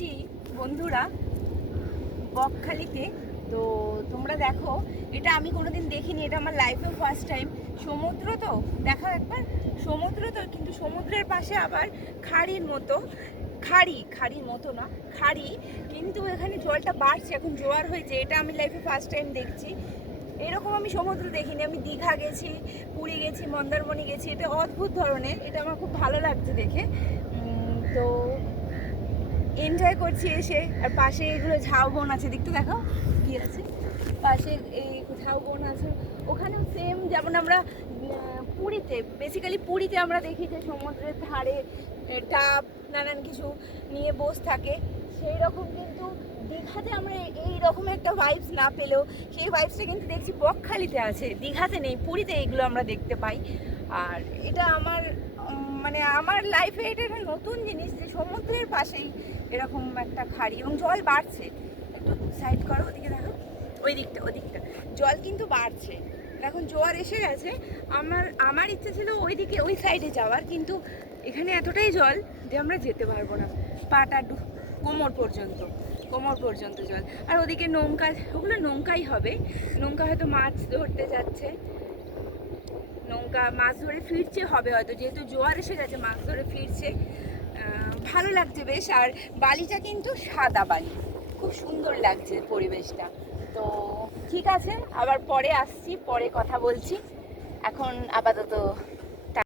আছি বন্ধুরা বকখালিতে। তো তোমরা দেখো, এটা আমি কোনোদিন দেখিনি, এটা আমার লাইফে ফার্স্ট টাইম। সমুদ্র তো দেখাও একবার, সমুদ্র তো, কিন্তু সমুদ্রের পাশে আবার খাড়ির মতো, খাড়ির মতো না, খাড়ি, কিন্তু এখানে জলটা বাড়ছে, এখন জোয়ার হয়েছে। এটা আমি লাইফে ফার্স্ট টাইম দেখছি। এরকম আমি সমুদ্র দেখিনি। আমি দীঘা গেছি, পুরী গেছি, মন্দারমণি গেছি। এটা অদ্ভুত ধরনের, এটা আমার খুব ভালো লাগছে দেখে। তো এনজয় করছি এসে। আর পাশে এগুলো ঝাউবন আছে, দেখতে দেখো কি আছে পাশে, এই ঝাউবন আছে। ওখানেও সেম, যেমন আমরা পুরীতে, বেসিক্যালি পুরীতে আমরা দেখি যে সমুদ্রের ধারে ডাব নানান কিছু নিয়ে বসে থাকে, সেই রকম কিন্তু দীঘাতে আমরা এই রকম একটা ভাইবস না পেলেও সেই ভাইবসটা কিন্তু দেখছি বকখালিতে আছে, দীঘাতে নেই। পুরীতে এইগুলো আমরা দেখতে পাই। আর এটা আমার মানে আমার লাইফে এটা একটা নতুন জিনিস যে সমুদ্রের পাশেই এরকম একটা খাড়ি, এবং জল বাড়ছে। একটু সাইড করো, ওদিকে দেখো, ওদিকটা জল কিন্তু বাড়ছে। এখন জোয়ার এসে গেছে। আমার ইচ্ছা ছিল ওইদিকে, ওই সাইডে যাওয়ার, কিন্তু এখানে এতটাই জল যে আমরা যেতে পারবো না। পাটা কোমর পর্যন্ত জল। আর ওদিকে নৌকা, ওগুলো নৌকাই হবে, নৌকা হয়তো মাছ ধরতে যাচ্ছে, নৌকা মাছ ধরে ফিরছে হবে হয়তো, যেহেতু জোয়ার এসে গেছে মাছ ধরে ফিরছে। ভালো লাগছে বেশ। আর বালিটা কিন্তু সাদা বালি, খুব সুন্দর লাগছে পরিবেশটা। তো ঠিক আছে, আবার পরে আসছি, পরে কথা বলছি। এখন আপাতত